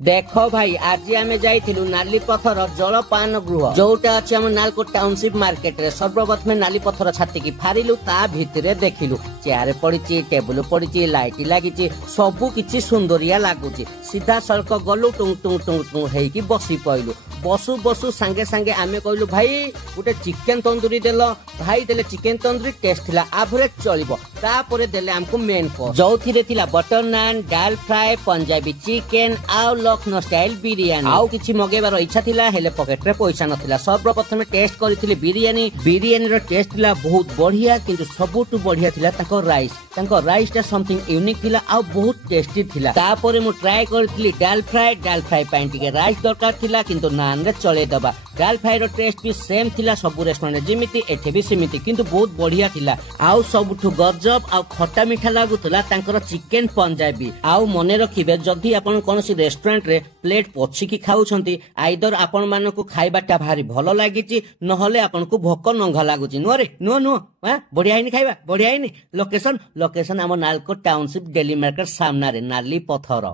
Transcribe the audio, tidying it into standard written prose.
देख भाई आज आम जाइलु नाली पथर जलपान गृह जोटा अच्छे आम नालकोट टाउनशिप मार्केट रे सर्वप्रथम नाली पथर छाती फारिलु ता भितरे देखिलु चेयर पड़ी टेबुल पड़ी लाइट लगी सबु किछि सुंदरिया लगुच सीधा सड़क गलु टुंग टुंग टुंग टुंग हेकी बसी पइलु बसु बसु सांगे सांगे आमे कहलु भाई गोटे चिकेन तंदूरी देल भाई देले चिकेन तंदूरी टेस्ट थिला एवरेज चलिबो तापरे देले हमको मेन कोर्स जोथिरे थिला बटर नान दाल फ्राई पंजाबी चिकेन आउ लखनऊ स्टाइल बिरयानी आउ किछि मगेबार इच्छा थिला हेले पॉकेट रे पैसा नथिला सर्वप्रथम टेस्ट करिथिले बिरयानी रो टेस्ट थिला बहुत बढ़िया किंतु सबुटु बढ़िया थिला ताको राइस टा समथिंग यूनिक थिला आउ बहुत टेस्टी थिला तापरे मु ट्राई करथिली दाल फ्राई पाइन टिके राइस दरकार थिला किंतु नान रे चले दबा दाल फ्राई रो टेस्ट भी सेम थिला सब रेस्टोरेंट जिमिति एठे भी सिमिति किंतु बहुत बढ़िया थिला आउ सबुठु गजब आउ खट्टा मीठा लागुतला तांकर चिकेन पंजाबी आउ मने रखिबे जदी आपण कोनसी रेस्टोरेंट रे प्लेट पछिकी खाउछंती आइदर आपण मानको खाइबाटा भारी भलो लागिची नहले आपण को भोक नंगा लागुची नो रे नो बढ़िया हिनी खाइबा बढ़िया हिनी लोकेशन हम नालको टाउनशिप डेली मार्केट सामना रे नाली पथर।